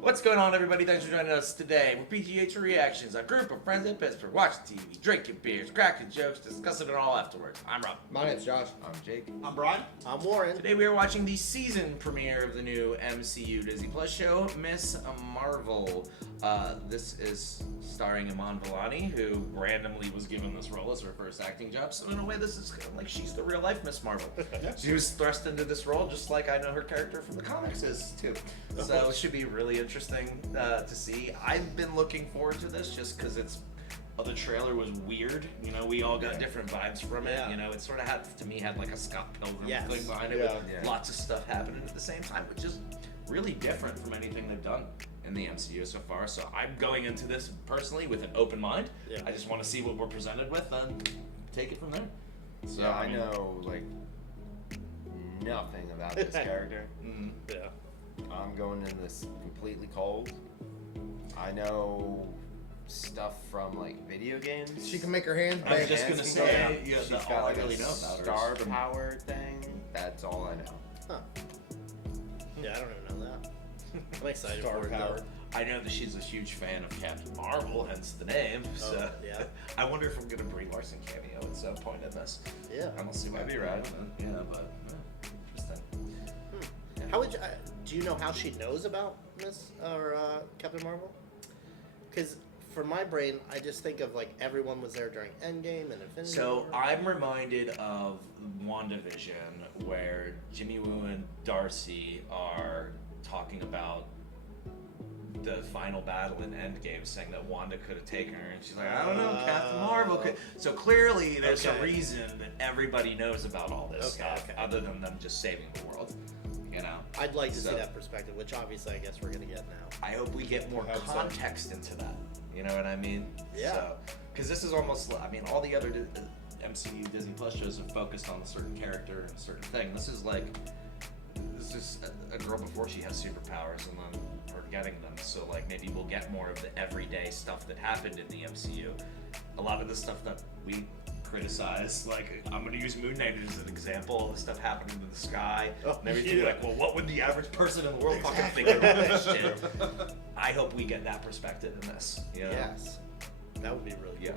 What's going on, everybody? Thanks for joining us today. We're PGH Reactions, a group of friends in Pittsburgh watching TV, drinking beers, cracking jokes, discussing it all afterwards. I'm Rob. My name's Josh. I'm Jake. I'm Brian. I'm Warren. Today we are watching the season premiere of the new MCU Disney Plus show, Miss Marvel. This is starring Iman Villani, who randomly was given this role as her first acting job. So in a way, this is kind of like she's the real life Miss Marvel. She was thrust into this role just like I know her character from the comics is too. So it should be really interesting to see. I've been looking forward to this just because the trailer was weird. You know, we all got different vibes from it. Yeah. You know, it sort of had like a Scott Pilgrim thing behind it with lots of stuff happening at the same time, which is really different from anything they've done in the MCU so far. So I'm going into this personally with an open mind. Yeah. I just want to see what we're presented with and take it from there. So I know like nothing about this character. Yeah. I'm going in this completely cold. I know stuff from like video games. She can make her hands I was big. just gonna say, yeah, she's all got I like really a know about her star is from- power thing. That's all I know. Huh. Yeah, I don't even know that. I'm excited Star for it power. though. I know that she's a huge fan of Captain Marvel, hence the name. So yeah. I wonder if we're gonna Brie Larson cameo at some point in this. Yeah. I don't see why That'd be we rad. wouldn't. Yeah, but interesting. How would you, do you know how she knows about Miss or Captain Marvel? Because for my brain, I just think of like everyone was there during Endgame and Infinity So War. I'm reminded of WandaVision, where Jimmy Woo and Darcy are talking about the final battle in Endgame, saying that Wanda could have taken her, and she's like, I don't know, Captain Marvel could. So clearly, there's a reason that everybody knows about all this stuff, other than them just saving the world. You know, I'd like to see that perspective, which obviously I guess we're gonna get now. I hope we get more context into that. You know what I mean? Yeah. Because this is almost, I mean, all the other MCU Disney Plus shows have focused on a certain character and a certain thing. This is a girl before she has superpowers, and then we're getting them. So like maybe we'll get more of the everyday stuff that happened in the MCU. A lot of the stuff that we criticize, like I'm gonna use Moon Knight as an example. The stuff happening in the sky and everything. Like, well, what would the average person in the world fucking think about this shit? I hope we get that perspective in this. You know? Yes. That would be really good.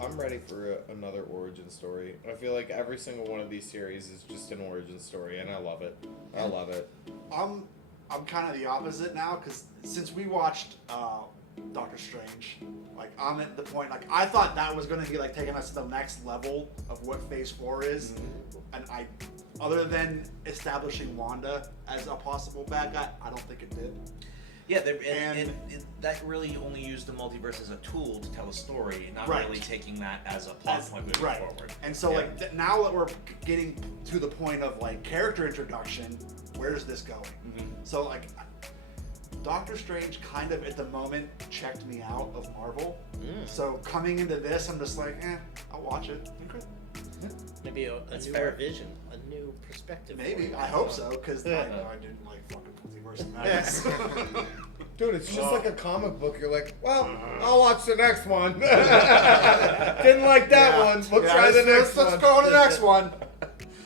I'm ready for another origin story. I feel like every single one of these series is just an origin story, and I love it. I love it. I'm kind of the opposite now, because since we watched Doctor Strange, like I'm at the point, like I thought that was going to be like taking us to the next level of what Phase 4 is, and other than establishing Wanda as a possible bad guy, I don't think it did. Yeah, and that really only used the multiverse as a tool to tell a story, not really taking that as a plot point moving forward. And so, like, now that we're getting to the point of, like, character introduction, where is this going? So, like, Doctor Strange kind of, at the moment, checked me out of Marvel. So, coming into this, I'm just like, I'll watch it. Okay. Maybe a newer vision, a new perspective. Maybe. I hope so, because I didn't like fucking multiverse madness. Dude, it's just like a comic book. You're like, well, I'll watch the next one. Didn't like that one. We'll try the next one. Let's go to the next one.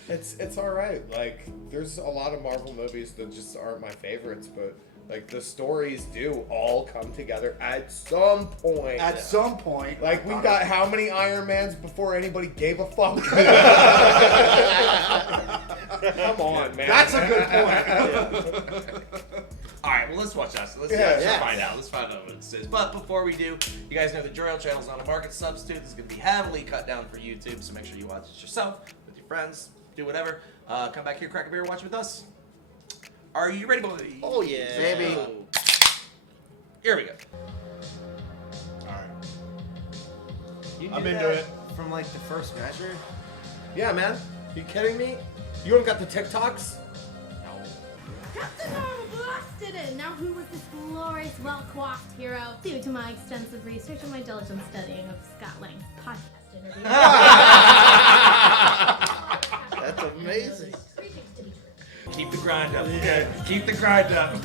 It's all right. Like, there's a lot of Marvel movies that just aren't my favorites, but like the stories do all come together at some point. At some point. Like, we got how many Iron Mans before anybody gave a fuck? Come on, man. That's a good point. All right, well, let's watch that. So let's find out. Let's find out what it says. But before we do, you guys know the drill. Channel's not a market substitute. This is going to be heavily cut down for YouTube, so make sure you watch it yourself with your friends. Do whatever. Come back here, crack a beer, watch with us. Are you ready, boys? Oh yeah, baby. Here we go. Alright. I'm into it. From like the first measure. Yeah, man. You kidding me? You don't got the TikToks? Captain Marvel blasted it! Now who was this glorious, well-coiffed hero? Due to my extensive research and my diligent studying of Scott Lang's podcast interview. That's amazing. Keep the grind up, okay? Keep the grind up.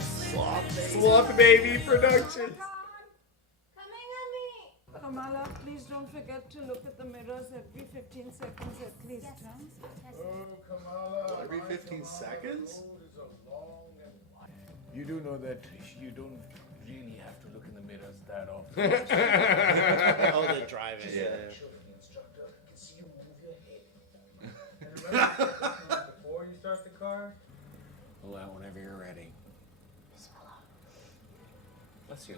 Sloth Baby Production. Coming at me! Kamala, please don't forget to look at the mirrors every 15 seconds at least. Oh, Kamala. Every 15 seconds? You do know that you don't really have to look in the mirrors that often. Oh, the driving. Yeah. The instructor can see you move your head. And remember, before you start the car, Pull out whenever you're ready. Bless you.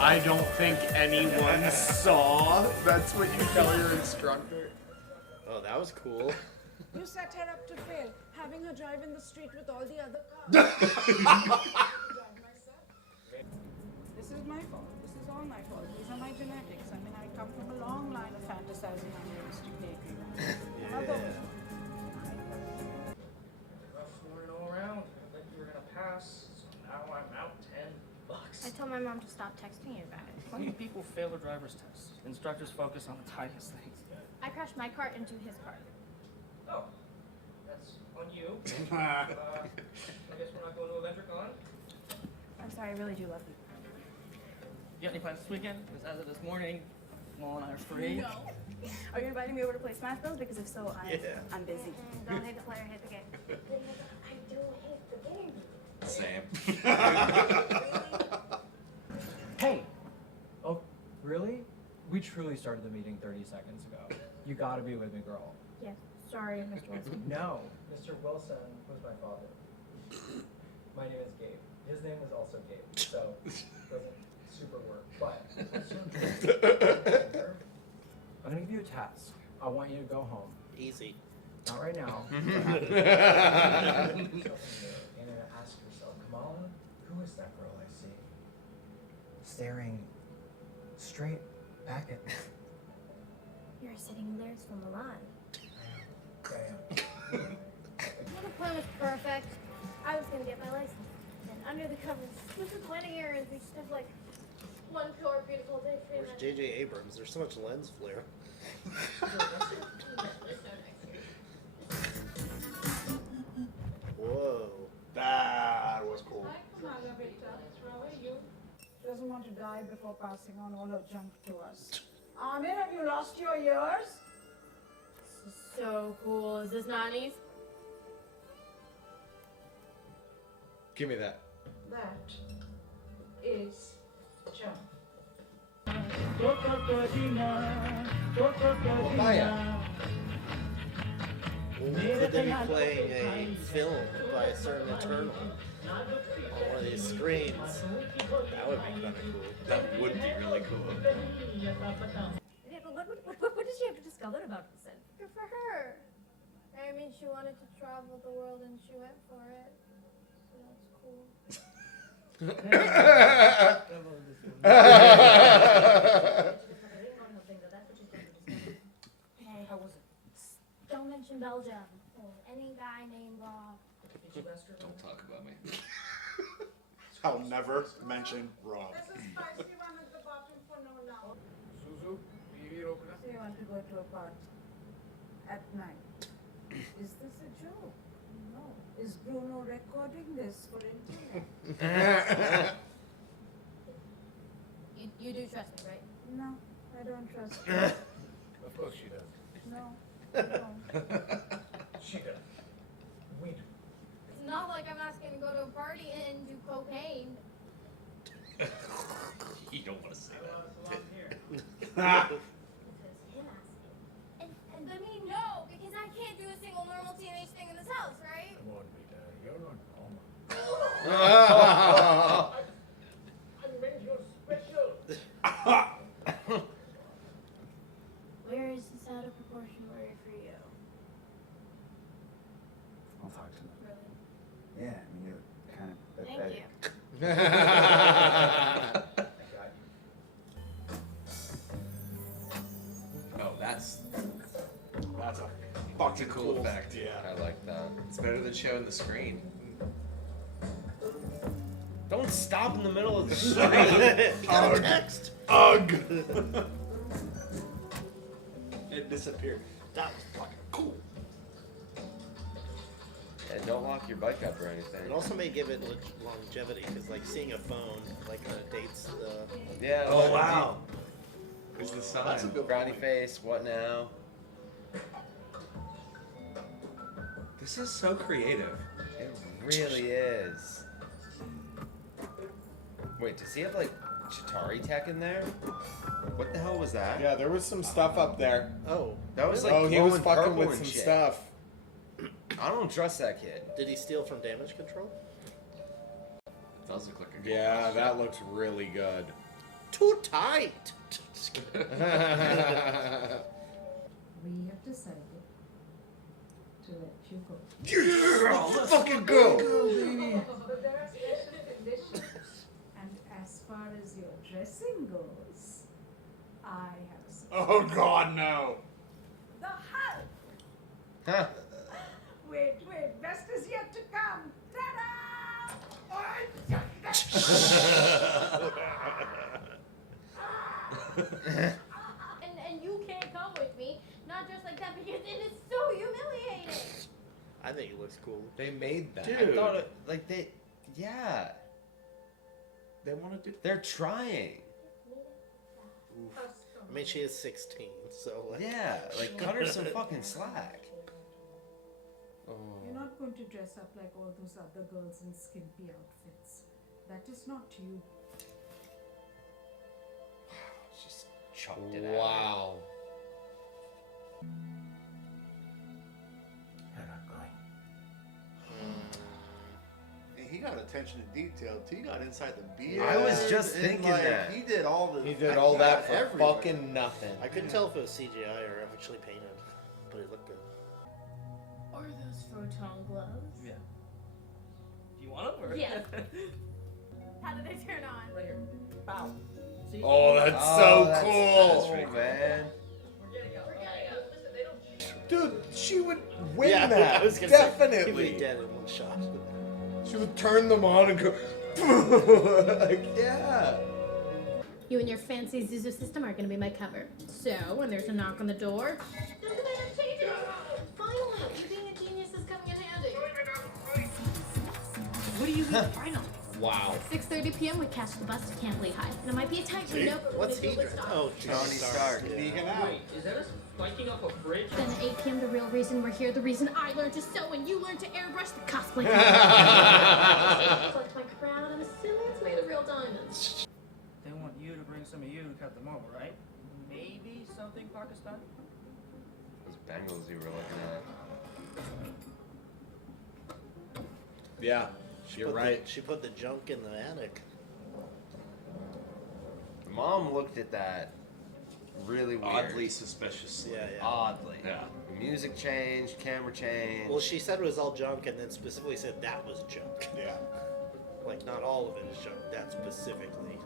I don't think anyone saw. That's what you tell your instructor. Oh, that was cool. You set her up to fail, having her drive in the street with all the other cars. This is my fault. This is all my fault. These are my genetics. I mean, I come from a long line of fantasizing unrealistic daydreamers. rough morning all around. I think you were gonna pass, so now I'm out $10. I told my mom to stop texting you about it. Plenty of people fail their driver's test. Instructors focus on the tiniest things. I crashed my car into his car. Oh, that's on you. I guess we're not going to EventriCon. I'm sorry, I really do love you. You got any plans this weekend? Because as of this morning, Mol and I are free. No. Are you inviting me over to play Smash Bros? Because if so, I'm busy. Don't hate the player, hate the game. I do hate the game. Same. Hey! Oh, really? We truly started the meeting 30 seconds ago. You gotta be with me, girl. Yes. Sorry, Mr. Wilson. No. Mr. Wilson was my father. My name is Gabe. His name was also Gabe, so it doesn't super work. But I'm gonna give you a task. I want you to go home. Easy. Not right now. and ask yourself, Kamala, who is that girl I see? Staring straight back at me. You're sitting lyrics from Milan. Bam. Well, the plan was perfect. I was gonna get my license. And under the covers, with the planning errands, we just have like one pure, beautiful day for Where's J.J. Abrams? There's so much lens flare. Whoa. That was cool. Hi, Kamala Beta. How are you? She doesn't want to die before passing on all her junk to us. Amir, have you lost your ears? This is so cool. Is this Nani's? Give me that. That is junk. Could they be playing a film by a certain Eternal on one of these screens? That would be kind of cool. That would be really cool. Yeah, but what did she have to discover about this then? Good for her. I mean, she wanted to travel the world and she went for it. So that's cool. Hey, How was it? don't mention Belgium. Or any guy named Rob. Did you ask her? Don't talk about me. I'll never mention Rob. There's a spicy one at the bottom for no now. Suzu, TV open up. So you want to go to a party at night? Is this a joke? No. Is Bruno recording this for internet? You do trust me, right? No, I don't trust you. Of course she does. No, no. She does. We do. It's not like I'm asking to go to a party and do cocaine. You don't want to say that. It says him asking. And I mean, no, because I can't do a single normal teenage thing in this house, right? Come on, Vita. You're not normal. I made you special. Where is this out of proportion worry for you? I'll talk to them. Really? Yeah, I mean, you're kind of Thank pathetic. you. Oh, that's That's a a fucking cool effect. Yeah. I like that. It's better than showing the screen. Don't stop in the middle of the screen. Got a text. Ugh. It disappeared. That was fucking cool. And don't lock your bike up or anything. It also may give it longevity, because like seeing a phone like dates the. Yeah. Oh, look, wow. It's the sign. That's a good Brownie face, what now? This is so creative. It really is. Wait, does he have like Chitauri tech in there? What the hell was that? Yeah, there was some stuff up there. Oh. That was like Oh, he was glowing fucking purple with and some shit. stuff. I don't trust that kid. Did he steal from Damage Control? It does look like a good Yeah, that looks really good. Too tight. We have decided to let you go. Yeah, let's fucking go. But there are special conditions. And as far as your dressing goes, I have a surprise. Oh God, no. The Hulk! Huh. Wait, best is yet to come. Ta-da! And you can't come with me, not just like that, because it is so humiliating. I think it looks cool. They made that. I thought it, like they, yeah, They want to do. they're trying. I mean, she is 16, so like. Yeah, like cut her some fucking slack. You're not going to dress up like all those other girls in skimpy outfits. That is not you. Just chucked it out. Wow. We're not going. And he got attention to detail too. He got inside the beard. I was just and, thinking like, that. He did all the. He did all that for everywhere. fucking nothing. I couldn't tell if it was CGI or actually painted, but it looked good. Are those photon gloves? Yeah. Do you want them? Or? Yes. How do they turn on? Right here. Bow. See? Oh, that's Oh, so that's cool. cool, man. We're getting out. Listen, they don't. Dude, she would win Yeah, that. I was gonna say, he'd Definitely. be dead in one shot. She would turn them on and go. Like, yeah. You and your fancy Zuzu system are gonna be my cover. So when there's a knock on the door, finally, being a genius is coming in handy. What do you mean final? Wow. 6:30 p.m. we catch the bus to Camp Lehigh. And it might be a tight window. but What's we'll he make it dressed? stop. Oh, Tony Stark. Yeah. Vegan out. Wait, is that us biking off a bridge? Then at 8 p.m. the real reason we're here, the reason I learned to sew and you learned to airbrush the cosplay. Collect my crown. I'm assuming it's made of real diamonds. They want you to bring some of you to cut them over, right? Maybe something Pakistan? Those Bengals you were looking at. Yeah, you're right. She put the junk in the attic. The mom looked at that really weird. Oddly suspicious. Yeah, yeah. Oddly. Yeah. Music changed, camera changed. Well, she said it was all junk, and then specifically said that was junk. Yeah. Like, not all of it is junk. That specifically.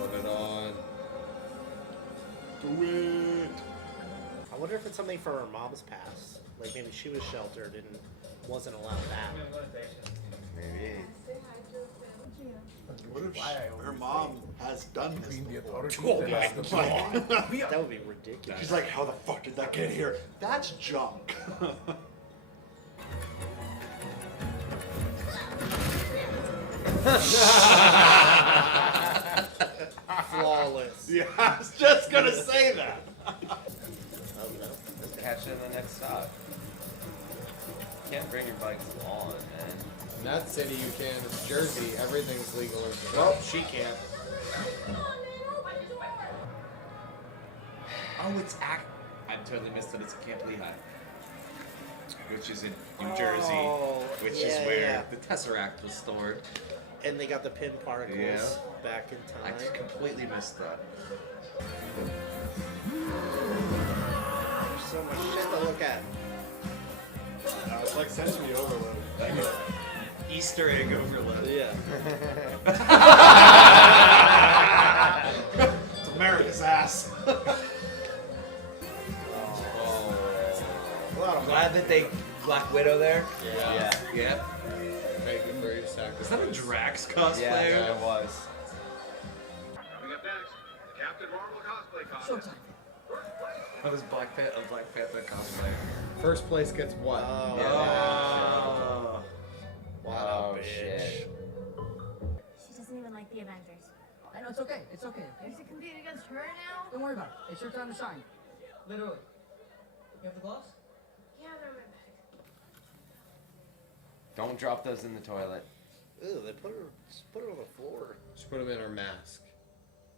Put it on. Do it. I wonder if it's something from her mom's past. Like, maybe she was sheltered and wasn't allowed that. Maybe. What if her mom has done this before? Oh my god. That would be ridiculous. She's like, how the fuck did that get here? That's junk. Flawless. Yeah, I was just gonna say that. Oh, no. Just catch it in the next stop. Can't bring your bikes on, man. In that city you can. It's Jersey. Everything's legal. Well, she can't. Oh, it's I totally missed that it's at Camp Lehigh, which is in New Jersey, Oh, which yeah, is where yeah. the Tesseract was stored. And they got the pin particles Yeah. back in I time. just completely missed that. There's so much shit to look at. It's like sensory overload. Easter egg overload. Yeah. It's America's ass. I'm glad that they Black Widow there. Yeah. Yeah. Thank you for your sacrifice. Is that a Drax cosplayer? Yeah, it was. Coming up next, the Captain Marvel cosplay contest. Showtime. First place What is Black Panther cosplay? First place gets what? Oh. What a bitch. Shit. She doesn't even like the Avengers. I know, it's okay. It's okay. Is it competing against her now? Don't worry about it. It's your time to shine. Literally. You have the gloves? Yeah, they're in my bag. Don't drop those in the toilet. Ew, they put her on the floor. Just put them in her mask.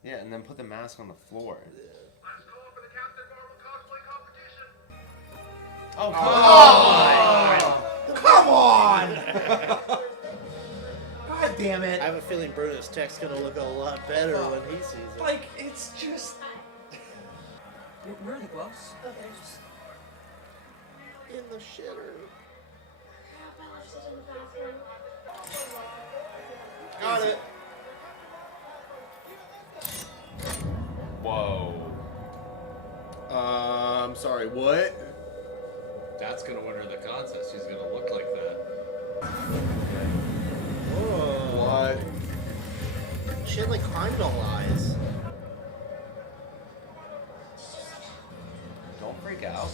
Yeah, and then put the mask on the floor. Let's go for the Captain Marvel cosplay competition. Oh, Come on! God damn it! I have a feeling Bruno's tech's gonna look a lot better when he sees it. Like, it's just... Where are the gloves? Oh, they're just... In the shitter. Crap, I left it in the bathroom. Got it. Whoa. I'm sorry, what? That's gonna win her the contest. She's gonna look like that. What? She had like Heimdall eyes. Don't freak out.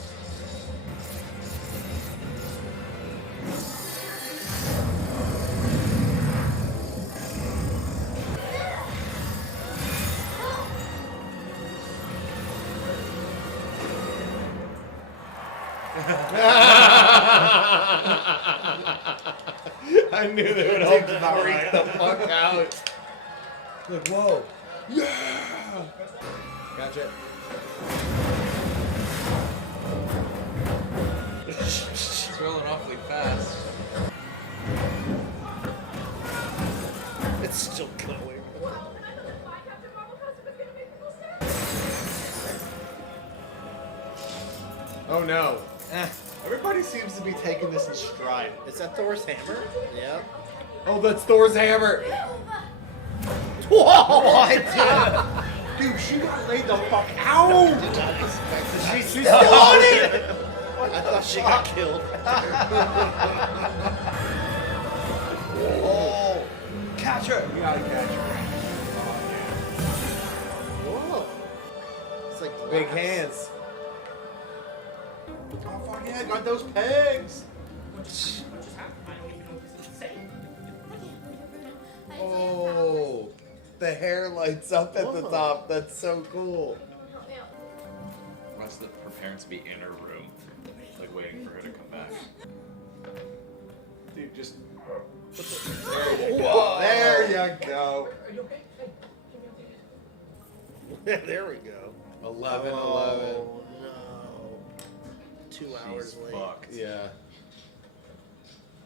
I knew they would all freak the fuck out. Like, whoa. Yeah! Gotcha. She's rolling awfully fast. It's still going. Oh no. Everybody seems to be taking this in stride. Is that Thor's hammer? Yeah. Oh, that's Thor's hammer. What? Dude, she got laid the fuck out! Did not expect it. She's still on it! I thought she got killed. Oh! Catch her! We gotta catch her. Whoa. It's like Big glass. hands. Oh fuck yeah, got those pegs! What just happened? I don't even know if this is insane. Oh. The hair lights up at the Whoa. top. That's so cool. Must her parents be in her room, like waiting for her to come back. Dude, just... There you go. There you go. Are you okay? Hey, give me a There we go. 11. Oh, no. 2 hours late. Fucked. Yeah.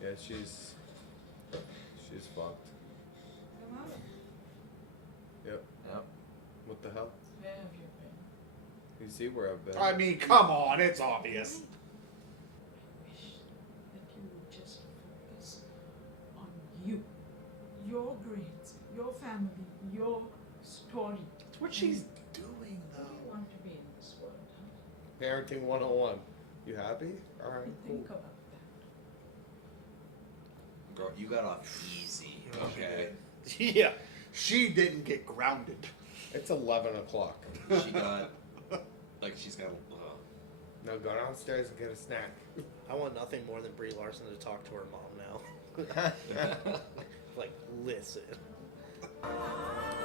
Yeah, she's fucked. Yep. Yep. What the hell? Where have you been? You see where I've been. I mean, come on, it's obvious. I wish that you would just focus on you, your grades, your family, your story. That's what she's doing, Who do you want to be in this world? Huh? Parenting 101. You happy? Alright, cool. Think about that. Girl, you got off easy, okay? Yeah. She didn't get grounded. It's 11 o'clock. She got, like, she's got, Now go downstairs and get a snack. I want nothing more than Brie Larson to talk to her mom now. Like, listen.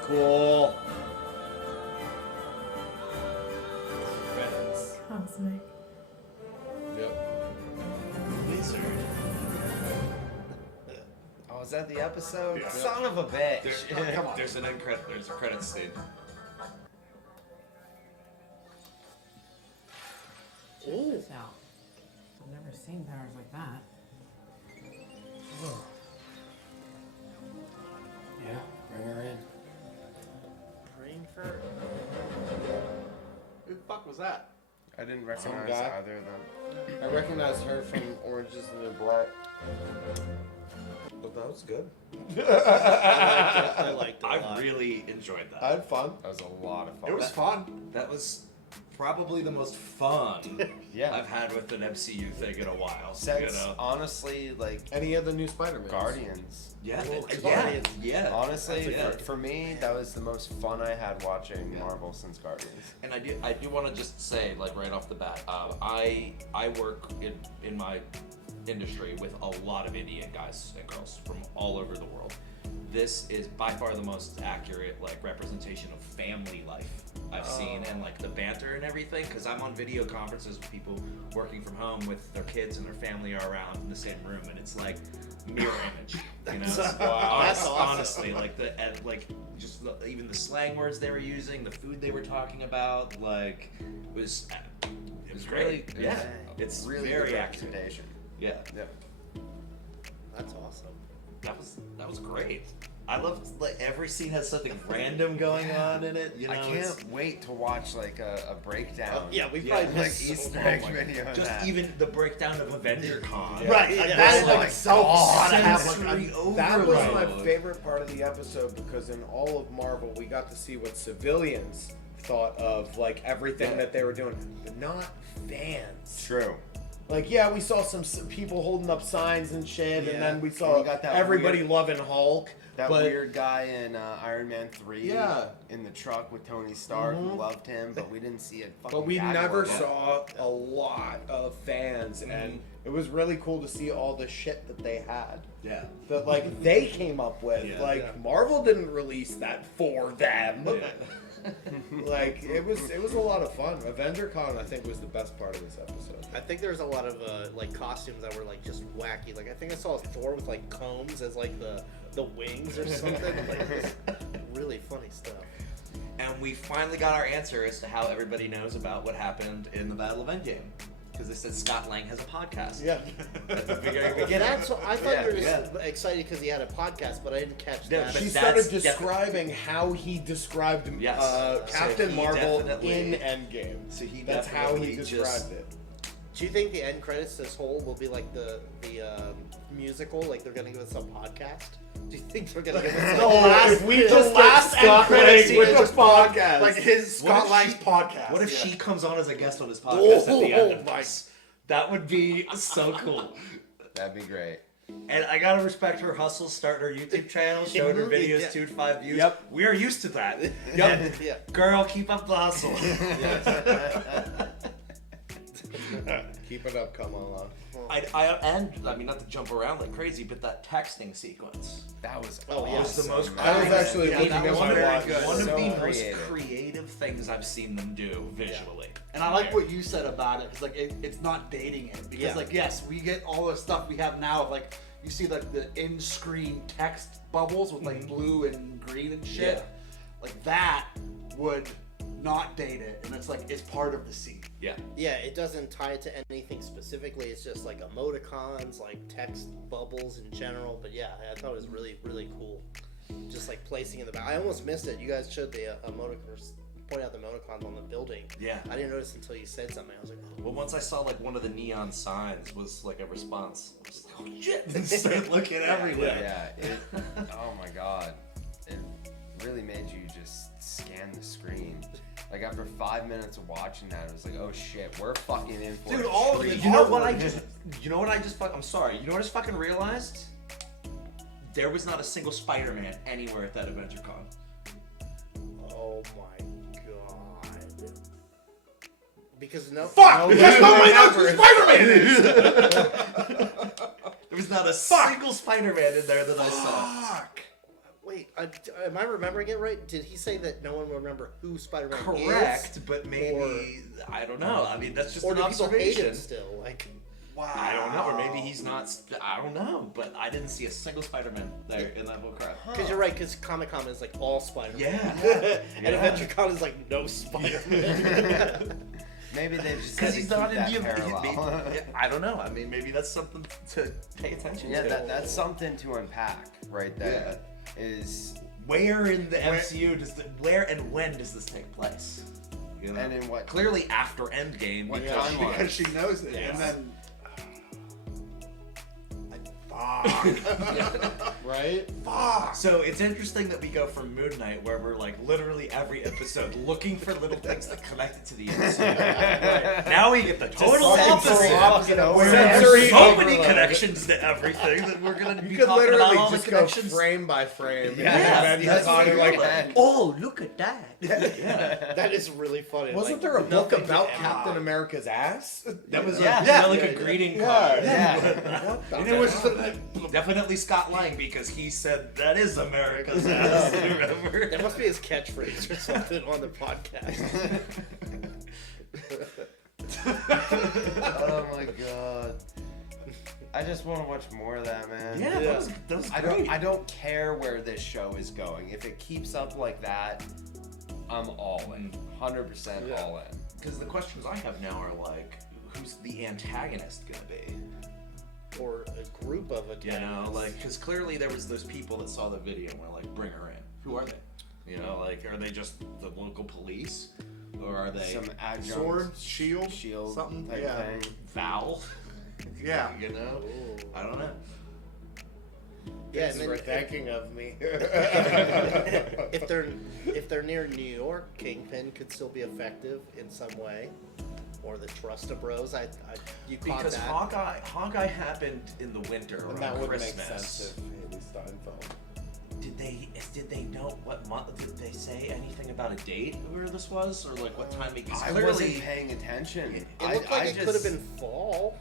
Cool. Cosmic. Yep. Wizard. Oh, is that the episode? Yeah. Son of a bitch. Come on. there's a credit scene. Ooh. This out. I've never seen powers like that. Yeah, bring her in. Brain fur. Who the fuck was that? I didn't recognize guy. either of them. I recognize her from Orange is the New Black. But that was good. I liked it a lot. I really enjoyed that. I had fun. That was a lot of fun. It was fun. That was probably the most fun Yeah. I've had with an MCU thing in a while. Since honestly, like any of the new Spider-Man. Guardians. Yeah, Guardians. yeah. Honestly, for me, that was the most fun I had watching Marvel since Guardians. And I do want to just say, like right off the bat, I work in my industry with a lot of Indian guys and girls from all over the world. This is by far the most accurate like representation of family life I've seen, and like the banter and everything, because I'm on video conferences with people working from home with their kids and their family are around in the same room, and it's like mirror image, you know. That's awesome. Honestly, like even the slang words they were using, the food they were talking about, like it was great. Yeah, it's really very good accurate. representation. Yeah. That's awesome. That was great. I love like every scene has something random going on in it. You know, I can't wait to watch like a breakdown. We probably like missed Easter egg video. of Just that. even the breakdown of Avenger Con. Right, like that in itself gotta have like sensory That was my overload. favorite part of the episode because in all of Marvel, we got to see what civilians thought of like everything that they were doing, but not fans. True. Like, yeah, we saw some people holding up signs and shit, and then we And saw we got that everybody weird- loving Hulk. That but weird guy in Iron Man 3 in the truck with Tony Stark who loved him, but we didn't see it fucking But we gag never order. saw a lot of fans, and it was really cool to see all the shit that they had. Yeah. That like they came up with. Marvel didn't release that for them. Like it was a lot of fun. Avenger Con I think was the best part of this episode. I think there's a lot of like costumes that were like just wacky. Like I think I saw Thor with like combs as like the wings or something. Like it was really funny stuff. And we finally got our answer as to how everybody knows about what happened in the Battle of Endgame. Because they said Scott Lang has a podcast. Yeah. At the very beginning. That's what, I thought you were just excited because he had a podcast, but I didn't catch that. She started describing how he described Captain So he Marvel definitely- in Endgame. So he That's how he definitely described just- it. Do you think the end credits this whole will be like the musical? Like they're gonna give us a podcast? Do you think they're gonna give us if we the just last get end Scott credits Lang with is the just podcast, podcast. like his What if Scott Lang's she- podcast. What if yeah. she comes on as a guest on his podcast at the end of my- this? That would be so cool. That'd be great. And I gotta respect her hustle, starting her YouTube channel, showing her videos, Yeah. 2 to 5 views. Yep. We are used to that. Yeah. Girl, keep up the hustle. Keep it up, come on. I mean, not to jump around like crazy, but that texting sequence. That was was the most I was actually looking that at was my very watch. good. One of So the most creative. creative things I've seen them do visually. And I like what you said about it, because like it's not dating it. Because like yes, we get all the stuff we have now of like you see like the in-screen text bubbles with like blue and green and shit. Yeah. Like that would not date it, and it's like it's part of the scene. Yeah. Yeah, it doesn't tie it to anything specifically. It's just like emoticons, like text bubbles in general. But yeah, I thought it was really, really cool. Just like placing in the back. I almost missed it. You guys showed the emoticons, point out the emoticons on the building. Yeah. I didn't notice until you said something. I was like, oh. Well, once I saw like one of the neon signs was like a response. I was like, oh shit! And started looking everywhere. Yeah. Oh my god. It really made you just scan the screen. Like after 5 minutes of watching that, it was like, oh shit, we're fucking in for Dude, a all of treat. it. You know what I just I'm sorry. You know what I just fucking realized? There was not a single Spider-Man anywhere at that Adventure Con. Oh my god. Because no. Fuck! Because nobody knows who Spider-Man is. There was not a single Spider-Man in there that I saw. Fuck. Wait, am I remembering it right? Did he say that no one will remember who Spider-Man is? Correct, but maybe I don't know. I mean, that's just Or an do people hate observation. him still? Like, Wow. I don't know, or maybe he's not. I don't know, but I didn't see a single Spider-Man there in that whole crowd. because you're right, because Comic-Con is like all Spider-Man. Yeah. And Adventure Con is like no Spider-Man. Maybe they just Because had he's to not keep in that the. parallel. I don't know. I mean, maybe that's something to pay attention Yeah, to. that's something to unpack right there. Is Where in the MCU does where and when does this take place? You know? and in what Clearly after Endgame. What because timeline? Because she knows it, Yes. and then. Fuck. Right? Fuck. So it's interesting that we go from Moon Knight, where we're like literally every episode looking for little things that connect it to the MCU. Right. Now we get the total opposite. There's so many connections to everything that we're gonna be You could talking literally about all the just go connections. frame by frame. Yeah, and that's on it like, that. oh, look at that. Yeah. That is really funny. Wasn't like, there a book nothing about to add. Captain America's ass? That was Yeah. a greeting Yeah. card. Yeah. And it was definitely Scott Lang because he said that is America's ass. Remember? That must be his catchphrase or something on the podcast. Oh my god. I just want to watch more of that, man. Yeah, that was I great. don't care where this show is going. If it keeps up like that, I'm all in. 100% all in. Because the questions I have now are like, who's the antagonist gonna be? Or a group of antagonists. You know, like, because clearly there was those people that saw the video and were like, bring her in. Who are they? You know, like, are they just the local police? Or are they Some adjunct Sword, shield, something type yeah. thing. Val? Yeah. You know? Ooh. I don't know. Yeah, Thanks and for then thinking of me. if they're near New York, Kingpin could still be effective in some way, or the Trust of Bros. You caught Because that. Hawkeye happened in the winter And around that would Christmas. make sense if Haley Steinfeld. Did they know what month? Did they say anything about a date where this was, or like what time? Because I clearly, wasn't paying attention. It looked like it could have been fall.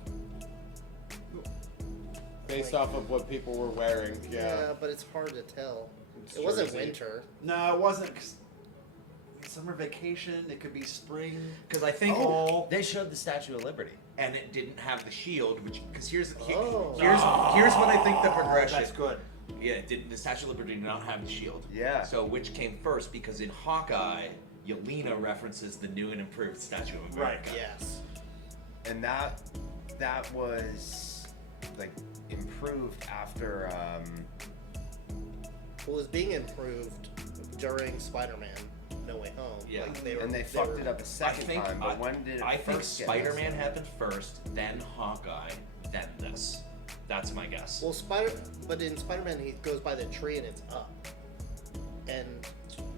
Based off of what people were wearing, Yeah, but it's hard to tell. It's It wasn't Jersey. winter. No, it wasn't. 'Cause summer vacation. It could be spring. Because I think they showed the Statue of Liberty, and it didn't have the shield. Which because here's Oh. here's what I think the progression. That's good. Yeah, it didn't. The Statue of Liberty did not have the shield. Yeah. So which came first? Because in Hawkeye, Yelena references the new and improved Statue of America. Yes. and that was like improved after. Well, it was being improved during Spider-Man No Way Home. Yeah. Like, they fucked it up a second time. But when did it I think first get Spider-Man messed up? happened first, then Hawkeye, then this. That's my guess. Well, but in Spider-Man he goes by the tree and it's up, and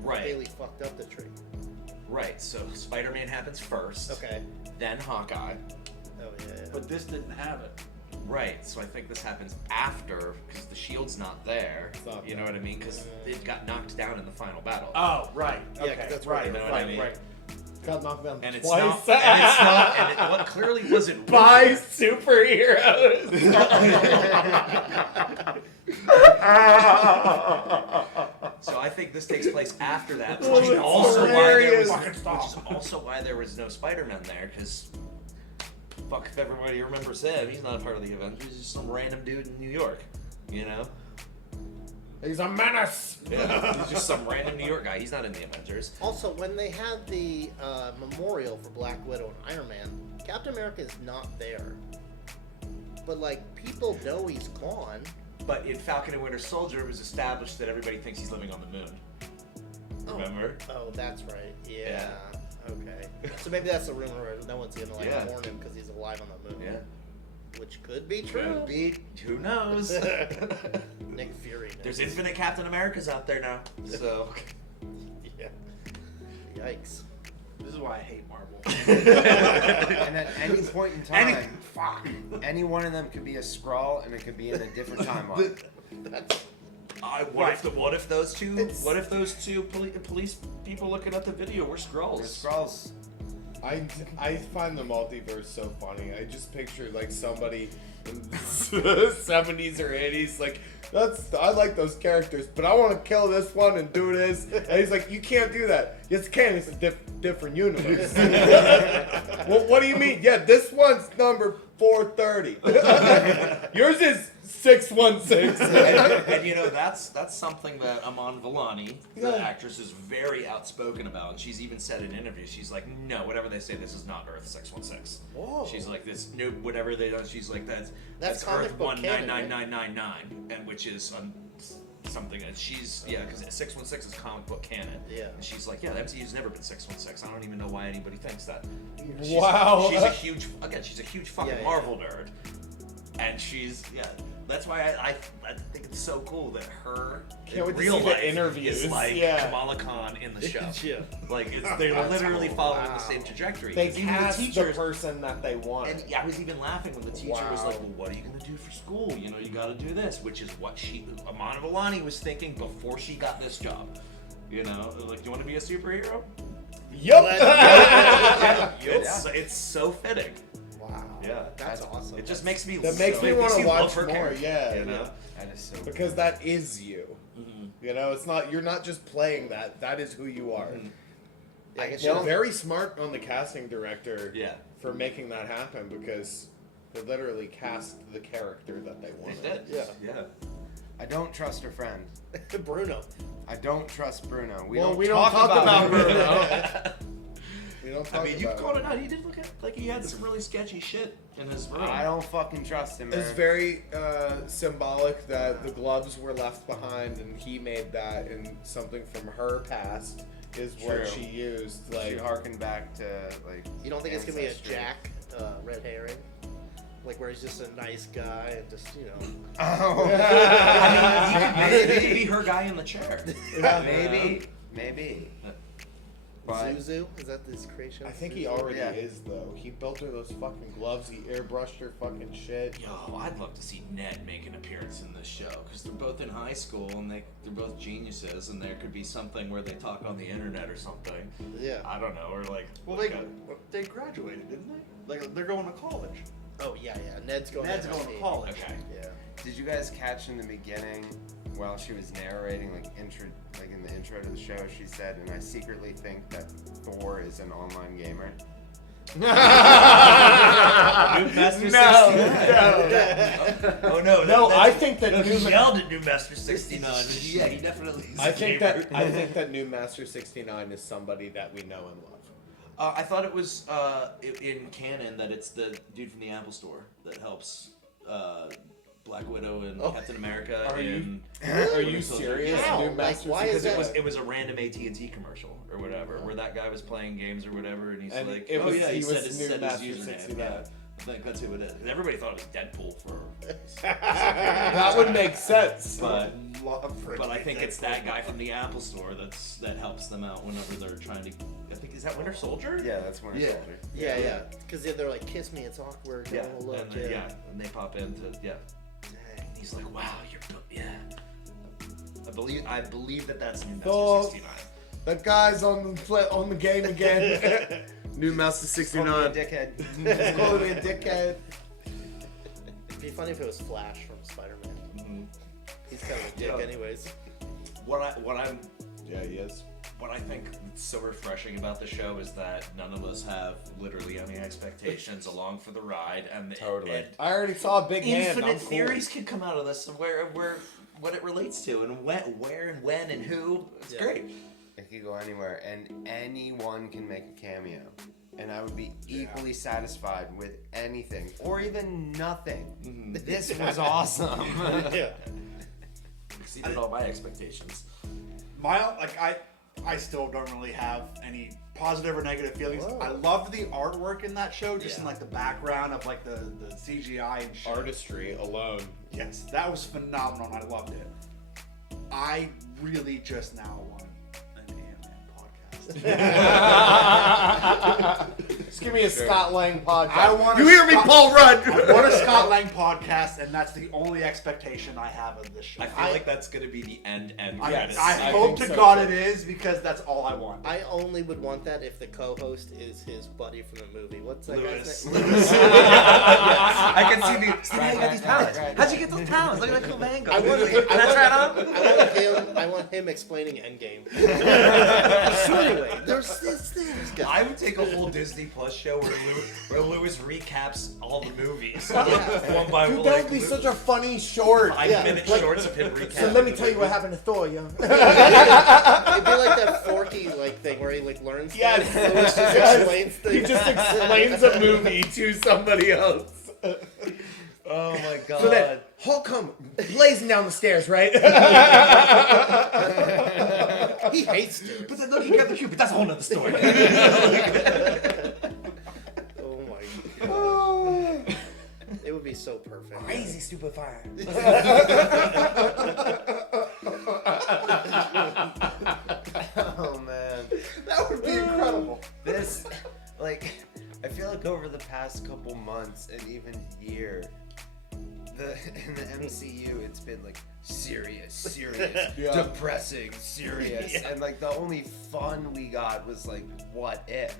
Right. Haley fucked up the tree. Right. So Spider-Man happens first. Okay. Then Hawkeye. Oh yeah. But this didn't have it. Right. So I think this happens after because the shield's not there. You know what I mean? Because it got knocked down in the final battle. Oh, right. Yeah, Okay. that's right. You know what I mean? Right. Got knocked down And it's twice. not. And it's not. And what clearly wasn't By superheroes. So I think this takes place after that, Oh, which is it's also hilarious. which is also why there was no Spider-Man there, because fuck if everybody remembers him, he's not a part of the Avengers, he's just some random dude in New York, you know? He's a menace. Yeah, he's just some random New York guy, he's not in the Avengers. Also, when they had the memorial for Black Widow and Iron Man, Captain America is not there. But like, people know he's gone. But in Falcon and Winter Soldier, it was established that everybody thinks he's living on the moon. Remember? Oh, that's right. Yeah. Okay. So maybe that's the rumor. No one's gonna Yeah. mourn him because he's alive on the moon. Yeah. Which could be true. Could be. Who knows? Nick Fury knows. There's infinite Captain Americas out there now, so. Yeah. Yikes. This is why I hate Marvel. And at any point in time, fuck. any one of them could be a Skrull, and it could be in a different timeline. That's What if those two police people looking at the video were Skrulls? The Skrulls. I find the multiverse so funny. I just picture like somebody in the 70s or 80s like, I like those characters, but I want to kill this one and do this. And he's like, you can't do that. Yes, you can. It's a different universe. Well, what do you mean? Yeah, this one's number 430. Yours is 616. and you know that's something that Iman Villani, the Yeah. actress, is very outspoken about. And she's even said in interviews, she's like, no, whatever they say, this is not Earth 616. Whoa. She's like, this, no, whatever they do, she's like, that's comic Earth book canon, 199999, and which is something that she's because 616 is comic book canon. Yeah. And she's like, yeah, the MCU's never been 616. I don't even know why anybody thinks that. Wow. She's a huge fucking Yeah. Marvel nerd. And she's That's why I think it's so cool that her Can't wait in to real see the life interviews. is like Yeah. Kamala Khan in the show. Yeah. Like they're literally following the same trajectory. They 'Cause even cast the the teachers. person that they want. And I was even laughing when the teacher was Wow. like, "Well, what are you gonna do for school? You know, you got to do this," which is what Iman Villani was thinking before she got this job. You know, like, do you want to be a superhero? Yup. It's so fitting. Wow. Yeah, That's awesome. It just makes me. That makes me want to watch more. Yeah, You know? That is so because that is you. Mm-hmm. You know, it's not. You're not just playing that. That is who you are. Mm-hmm. I guess Well, very smart on the casting director. Yeah. For making that happen because they literally cast the character that they wanted. They did. Yeah. Yeah. I don't trust her friend. Bruno. I don't trust Bruno. We don't talk about Bruno. We don't talk I mean, about you it. called it out. He did look like he had some really sketchy shit in his room. I don't fucking trust him, man. It's very symbolic that the gloves were left behind, and he made that, and something from her past is what True. she used. She Like, harkened back to like. You don't think it's gonna be a ancestry. Jack red herring? Like where he's just a nice guy and just, you know. Oh. I mean, he could be her guy in the chair. Maybe. But Zuzu? Is that his creation? I think he Zuzu? already Yeah. is though. He built her those fucking gloves. He airbrushed her fucking shit. Yo, I'd love to see Ned make an appearance in this show because they're both in high school and they're both geniuses, and there could be something where they talk on the internet or something. Yeah. I don't know, or like. Well, they graduated, didn't they? Like they're going to college. Oh yeah. Ned's going. Ned's to going to MIT. college. Okay. Yeah. did you guys catch in the beginning while she was narrating, like in the intro to the show, she said, "And I secretly think that Thor is an online gamer." New Master 69. Oh no! No, I think that he yelled at New Master 69. Yeah, he definitely. Is I a think gamer. I think that New Master 69 is somebody that we know and love. I thought it was in canon that it's the dude from the Apple Store that helps Black Widow and Captain America. Are you Winter Soldier. serious? How? New Like, Master why is Because that? it was a random AT&T commercial or whatever, where that guy was playing games or whatever, and he's And like, it "Oh was- yeah, he he was said his, New said Master his username." 69. Yeah. I think that's who it is. And everybody thought it was Deadpool for. That would make sense. But I think it's that guy from the Apple Store that helps them out whenever they're trying to. I think is that Winter Soldier? Yeah, that's Winter Soldier. Yeah. Because they're like, "Kiss me, it's awkward." Yeah, Oh, look, and and they pop into Dang. And he's like, "Wow, you're I believe that's New Master Thor. 69." The guy's on the game again. New Master 69. Call me a dickhead. Calling me a dickhead. It'd be funny if it was Flash from Spider-Man. Mm-hmm. He's kind of a dick, anyways. Yeah, he is. What I think is so refreshing about the show is that none of us have literally any expectations along for the ride, and Totally. I already saw a big hand. infinite I'm cool. theories can come out of this of where what it relates to and where and when and who. It's great. It could go anywhere, and anyone can make a cameo. And I would be equally satisfied with anything, or even nothing. Mm-hmm. This was awesome. Yeah. Exceeded all my expectations. I still don't really have any positive or negative feelings. Whoa. I loved the artwork in that show, just in like the background of like the CGI and shit. Artistry alone. Yes, that was phenomenal, and I loved it. I really just now want an Ant-Man podcast. Just give me a Scott Lang podcast. I want You hear me, Paul Rudd? I want a Scott Lang podcast, and that's the only expectation I have of this show. I feel like that's gonna be the end I credits. hope to God it is, because that's all I want. I only would want that if the co-host is his buddy from the movie. What's that Lewis. guy's name? Lewis. Yes. I can see the. Steve, how you got these palettes? How'd you get those palettes? Look at that cool mango. I want him explaining Endgame. So anyway, there's this thing. I would take a whole Disney Plus show where Lewis recaps all the movies Yeah. one by Dude, one. that would be such a funny short. 5-minute shorts of him recapping. So let me tell you what happened to Thor, yo. It'd be like that Forky thing where he learns Yes. things. Lewis just Yes. explains things. He just explains a movie to somebody else. Oh my god. So then, Hulk come blazing down the stairs, right? He hates it. But then look, he got the cube, but that's a whole nother story. Oh my god. It would be be so perfect. Crazy stupid fire. Oh man, That would be incredible. this, like, I feel like over the past couple months and even year, in the MCU, it's been like serious, Yeah. depressing, serious, and like the only fun we got was like, what if?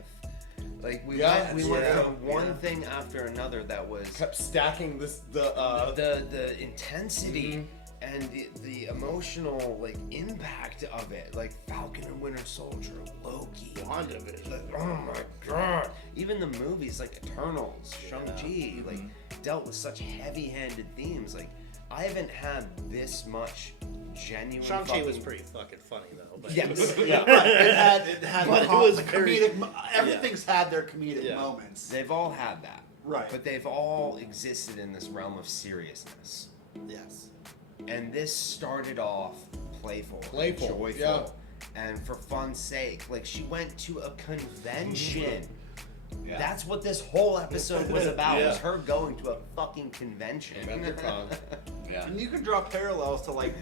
Like we went from one thing after another that was Kept stacking the intensity and the emotional like impact of it, like Falcon and Winter Soldier, Loki, WandaVision. oh my god! Even the movies like Eternals, Shang-Chi, like dealt with such heavy-handed themes. Like I haven't had this much genuine. Shang-Chi was pretty fucking funny though. But Yes. Yeah, right. It had But the, it was the very- comedic. Everything's had their comedic moments. They've all had that, Right. but they've all existed in this realm of seriousness. Yes. And this started off playful, Playful, and joyful, yeah. and for fun's sake. Like she went to a convention. Yeah. That's what this whole episode was about. Yeah. Was her going to a fucking convention. Yeah. And you can draw parallels to like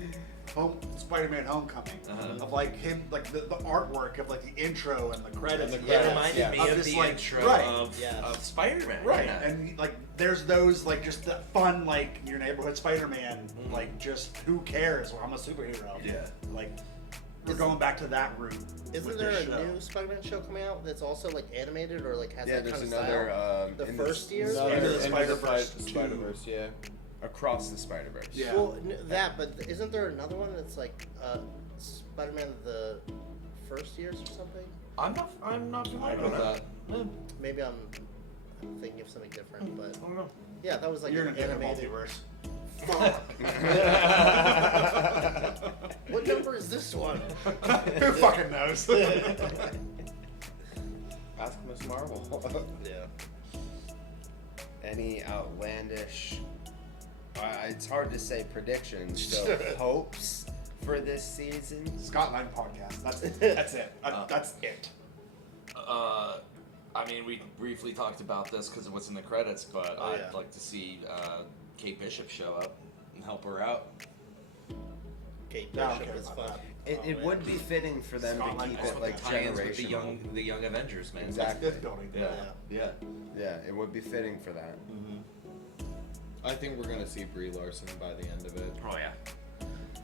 Spider-Man: Homecoming, of like him, like the artwork of like the intro and the credits. And the It credits, reminded me of just, the like, intro right. of Spider-Man. Right, Yeah. and like there's those like just that fun like your neighborhood Spider-Man, like just who cares? Well, I'm a superhero. Yeah. Like we're going back to that route. Isn't with there this a show. new Spider-Man show coming out that's also like animated or like has Yeah, that there's kind of another. style? The in first year? Into the Spider-Verse 2. Spider-Verse, yeah. Across the Spider-Verse. Yeah. Well, that, but isn't there another one that's like Spider-Man the first years or something? I'm not familiar with that. Maybe I'm thinking of something different, but I don't know. yeah, that was like You're an gonna get a animated. multiverse. What number is this one? Who fucking knows? Ask Miss Marvel. Yeah. Any outlandish? It's hard to say predictions. So hopes for this season. Scott Lang podcast. That's it. That's it. I mean, we briefly talked about this because of what's in the credits, but Oh, I'd yeah. like to see Kate Bishop show up and help her out. Kate Yeah, I don't Bishop care is about fun. It, Oh, it man. would be fitting for them Scott to Lang keep also it like Tie-ins with generational. the young Avengers, man. Exactly. Fifth building. Yeah. Yeah. Yeah, it would be fitting for that. I think we're gonna see Brie Larson by the end of it. Oh yeah.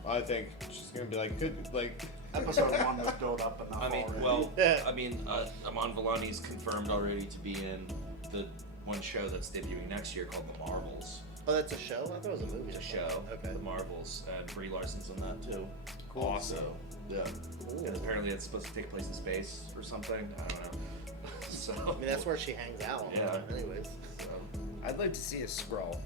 I think she's gonna be like, good, like. Episode 1 was built up enough I mean, already. well, Yeah. I mean, Iman Villani's confirmed already to be in the one show that's debuting next year called The Marvels. Oh, that's a show? I thought it was a movie. It's a show, Okay. The Marvels, and Brie Larson's in that too. Cool. Also, yeah. Cool. And apparently it's supposed to take place in space or something. I don't know. So, I mean, that's where she hangs out. all the Yeah. time anyways. so. I'd like to see a scroll.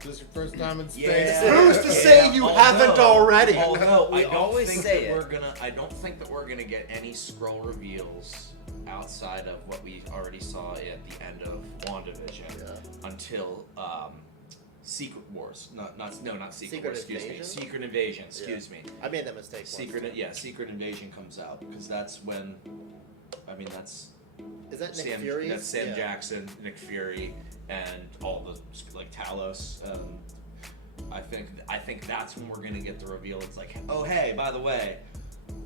This is your first time in space. Yeah. Who's to say you haven't already? Although We I don't always think say that it. we're gonna. I don't think that we're gonna get any scroll reveals outside of what we already saw at the end of WandaVision Yeah. until Secret Wars. Not Secret Secret Wars. Excuse Invasion? me. Secret Invasion. Excuse me. I made that mistake once. Secret Invasion comes out because that's when. I mean, that's Is that Nick Sam. Fury? That's Sam Yeah. Jackson, Nick Fury, and all the like Talos. I think that's when we're gonna get the reveal. It's like, oh hey, by the way,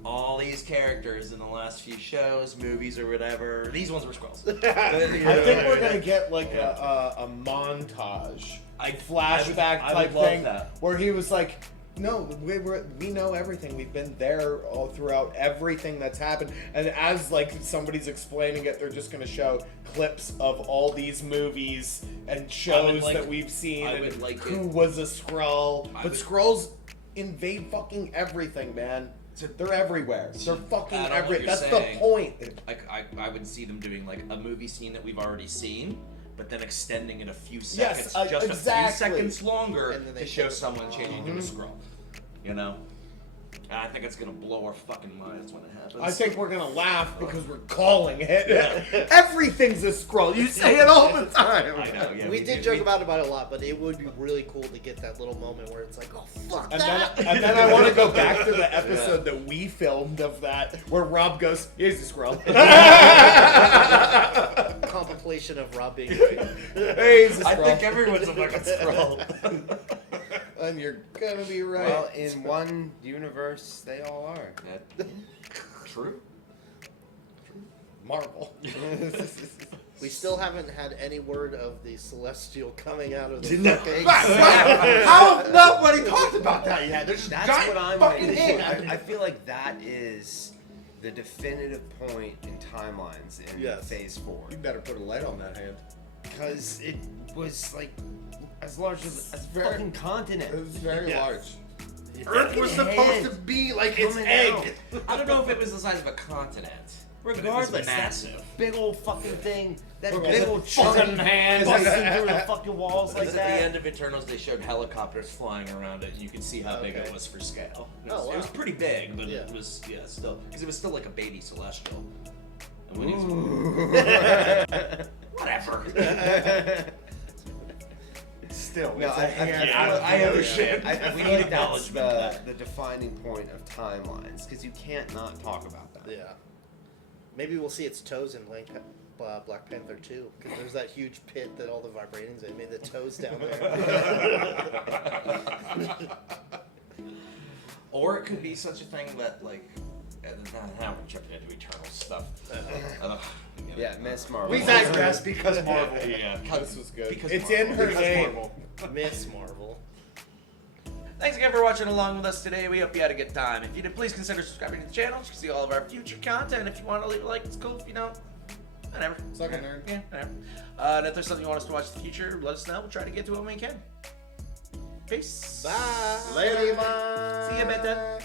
all these characters in the last few shows, movies, or whatever, these ones were Skrulls. I think we're gonna get like a montage, flashback I would type love thing, that. where he was like, "No, we know everything. We've been there all throughout everything that's happened." And as like somebody's explaining it, they're just gonna show clips of all these movies and shows like- that we've seen I and would like who it- was a Skrull. I But would- Skrulls invade fucking everything, man. They're everywhere. They're fucking Add on what everywhere. you're That's saying. the point. I would see them doing like a movie scene that we've already seen, but then extending it a few seconds, just a few exactly. seconds longer And then they to show take it. someone changing to a Skrull. You know? And I think it's gonna blow our fucking minds when it happens. I think we're gonna laugh because we're calling it. Everything's a Skrull. You say it all the time. I know, yeah. we did joke about it a lot, but it would be really cool to get that little moment where it's like, oh fuck And that. then I want to go back to the episode that we filmed of that, where Rob goes, "Here's the Skrull." contemplation of Rob being Hey, he's a I Skrull. think everyone's a fucking Skrull. And you're gonna be right. Well, in one universe, they all are. True. Marvel. We still haven't had any word of the Celestial coming out of the No. fucking... How have nobody talked about that yet? There's just That's giant what I'm fucking waiting for. hand. I feel like that is the definitive point in timelines in Yes. Phase 4. You better put a light on that hand. Because it was like as large as a very- fucking continent. It was very Yes. large. Earth was supposed hand to be like its coming egg. out. I don't know if it was the size of a continent. Regardless, but it was that massive. big old fucking thing, that Okay. big old Fucking chunk hand. busting through the fucking walls like Because at the that. end of Eternals, they showed helicopters flying around it, and you could see how big Okay. it was for scale. It Oh, was, wow. it was pretty big, but Yeah. it was still because it was still like a baby Celestial. And when whatever. Still, No, it's I a hand feel out of like- I understand. I We feel need like that's acknowledgement of that. the defining point of timelines, because you can't not talk about that. Yeah. Maybe we'll see its toes in Black Panther 2, because there's that huge pit that all the vibraniums in. Maybe the toes down there. Or it could be such a thing that like. Now we're jumping into Eternal stuff. Yeah, Miss Marvel. We digress because Marvel. Yeah, This was good. Because It's Marvel. in her Because name. Marvel. Miss Marvel. Thanks again for watching along with us today. We hope you had a good time. If you did, please consider subscribing to the channel to see all of our future content. If you want to leave a like, it's cool. If you don't, whatever. Suck a nerd. Yeah, whatever. And if there's something you want us to watch in the future, let us know. We'll try to get to it when we can. Peace. Bye. Later. Bye. See you, Beta.